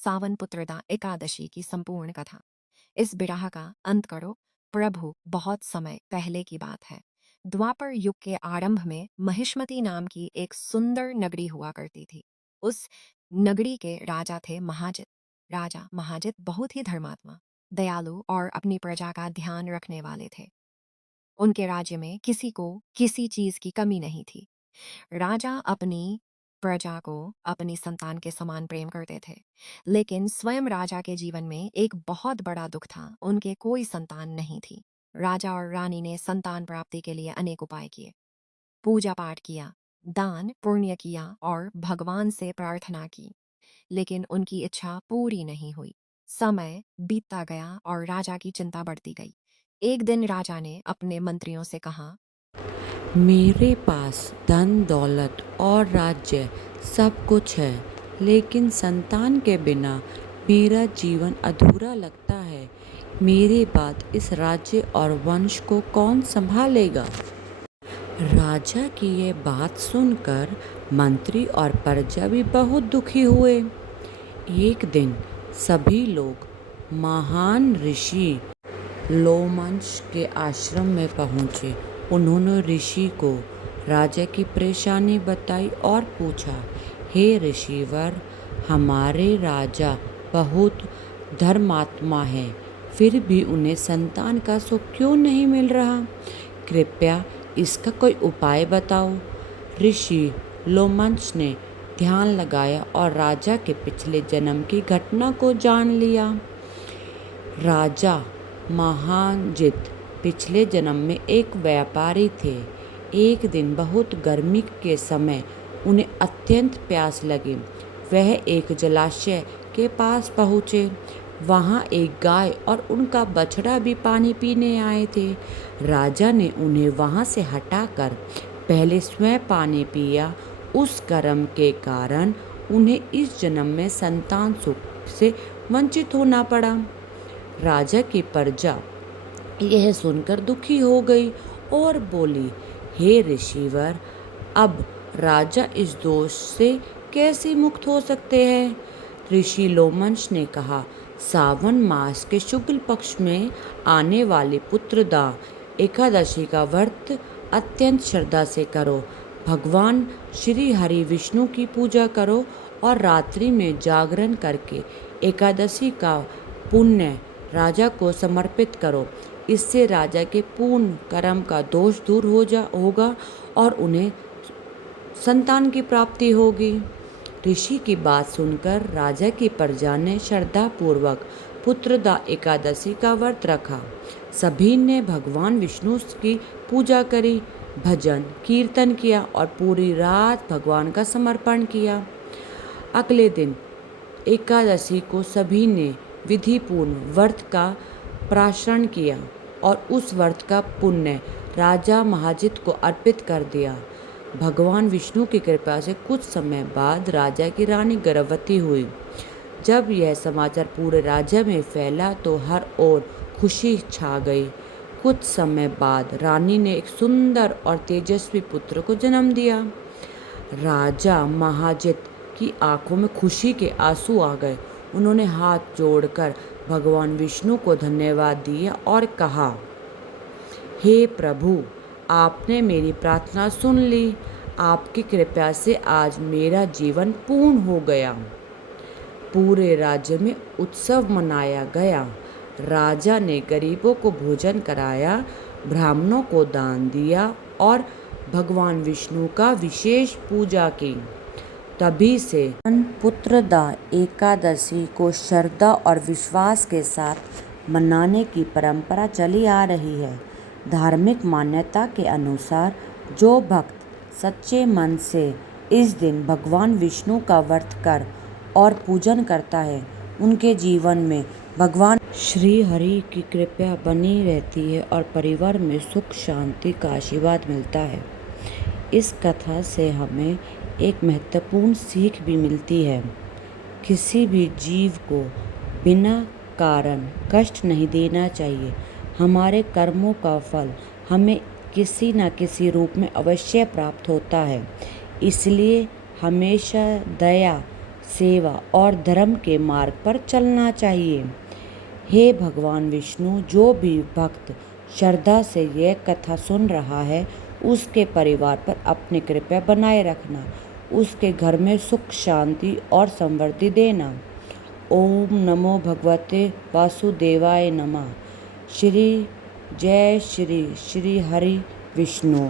सावन पुत्रदा एकादशी की संपूर्ण कथा। इस बिरह का अंत करो प्रभु, बहुत समय पहले की बात है। द्वापर युग के आरंभ में महिष्मती नाम की एक सुंदर नगरी हुआ करती थी। उस नगरी के राजा थे महाजित। राजा महाजित बहुत ही धर्मात्मा, दयालु और अपनी प्रजा का ध्यान रखने वाले थे। उनके राज्य में किसी को किसी चीज की कमी नहीं थी। राजा अपनी प्रजा को अपनी संतान के समान प्रेम करते थे, लेकिन स्वयं राजा के जीवन में एक बहुत बड़ा दुख था, उनके कोई संतान नहीं थी। राजा और रानी ने संतान प्राप्ति के लिए अनेक उपाय किए, पूजा पाठ किया, दान पुण्य किया और भगवान से प्रार्थना की, लेकिन उनकी इच्छा पूरी नहीं हुई। समय बीतता गया और राजा की चिंता बढ़ती गई। एक दिन राजा ने अपने मंत्रियों से कहा, मेरे पास धन दौलत और राज्य सब कुछ है, लेकिन संतान के बिना मेरा जीवन अधूरा लगता है। मेरे बाद इस राज्य और वंश को कौन संभालेगा? राजा की ये बात सुनकर मंत्री और प्रजा भी बहुत दुखी हुए। एक दिन सभी लोग महान ऋषि लोमश के आश्रम में पहुँचे। उन्होंने ऋषि को राजा की परेशानी बताई और पूछा, हे ऋषिवर, हमारे राजा बहुत धर्मात्मा हैं, फिर भी उन्हें संतान का सुख क्यों नहीं मिल रहा? कृपया इसका कोई उपाय बताओ। ऋषि लोमश ने ध्यान लगाया और राजा के पिछले जन्म की घटना को जान लिया। राजा महाजित पिछले जन्म में एक व्यापारी थे। एक दिन बहुत गर्मी के समय उन्हें अत्यंत प्यास लगी। वह एक जलाशय के पास पहुँचे। वहाँ एक गाय और उनका बछड़ा भी पानी पीने आए थे। राजा ने उन्हें वहाँ से हटाकर पहले स्वयं पानी पिया। उस कर्म के कारण उन्हें इस जन्म में संतान सुख से वंचित होना पड़ा। राजा की प्रजा यह सुनकर दुखी हो गई और बोली, हे ऋषिवर, अब राजा इस दोष से कैसे मुक्त हो सकते हैं? ऋषि लोमश ने कहा, सावन मास के शुक्ल पक्ष में आने वाली पुत्रदा एकादशी का व्रत अत्यंत श्रद्धा से करो। भगवान श्री हरि विष्णु की पूजा करो और रात्रि में जागरण करके एकादशी का पुण्य राजा को समर्पित करो। इससे राजा के पूर्ण कर्म का दोष दूर होगा और उन्हें संतान की प्राप्ति होगी। ऋषि की बात सुनकर राजा की प्रजा ने श्रद्धापूर्वक पुत्रदा एकादशी का व्रत रखा। सभी ने भगवान विष्णु की पूजा करी, भजन कीर्तन किया और पूरी रात भगवान का समर्पण किया। अगले दिन एकादशी को सभी ने विधिपूर्ण व्रत का प्राशन किया और उस व्रत का पुण्य राजा महाजित को अर्पित कर दिया। भगवान विष्णु की कृपा से कुछ समय बाद राजा की रानी गर्भवती हुई। जब यह समाचार पूरे राज्य में फैला तो हर ओर खुशी छा गई। कुछ समय बाद रानी ने एक सुंदर और तेजस्वी पुत्र को जन्म दिया। राजा महाजित की आंखों में खुशी के आंसू आ गए। उन्होंने हाथ जोड़कर भगवान विष्णु को धन्यवाद दिया और कहा, हे प्रभु, आपने मेरी प्रार्थना सुन ली। आपकी कृपा से आज मेरा जीवन पूर्ण हो गया। पूरे राज्य में उत्सव मनाया गया। राजा ने गरीबों को भोजन कराया, ब्राह्मणों को दान दिया और भगवान विष्णु का विशेष पूजा की। तभी से पुत्रदा एकादशी को श्रद्धा और विश्वास के साथ मनाने की परंपरा चली आ रही है। धार्मिक मान्यता के अनुसार जो भक्त सच्चे मन से इस दिन भगवान विष्णु का व्रत कर और पूजन करता है, उनके जीवन में भगवान श्री हरि की कृपा बनी रहती है और परिवार में सुख शांति का आशीर्वाद मिलता है। इस कथा से हमें एक महत्वपूर्ण सीख भी मिलती है। किसी भी जीव को बिना कारण कष्ट नहीं देना चाहिए। हमारे कर्मों का फल हमें किसी न किसी रूप में अवश्य प्राप्त होता है। इसलिए हमेशा दया, सेवा और धर्म के मार्ग पर चलना चाहिए। हे भगवान विष्णु, जो भी भक्त श्रद्धा से यह कथा सुन रहा है, उसके परिवार पर अपनी कृपा बनाए रखना, उसके घर में सुख शांति और समृद्धि देना। ओम नमो भगवते वासुदेवाय नमः। श्री जय श्री श्री हरि विष्णु।